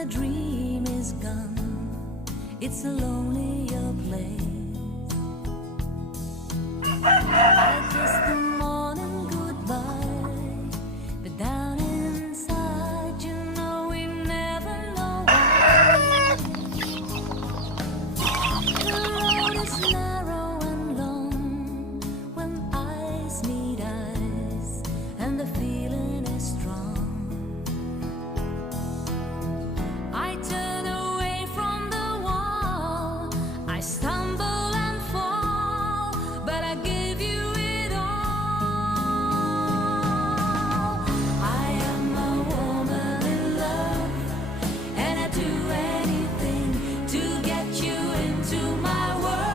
the dream is gone, it's a lonelier place. I kiss the morning goodbye, but down inside, you know we never know why. The road is narrow and long when eyes meet eyes, and the feeling is strong. I turn away from the wall, I stumble and fall, but I give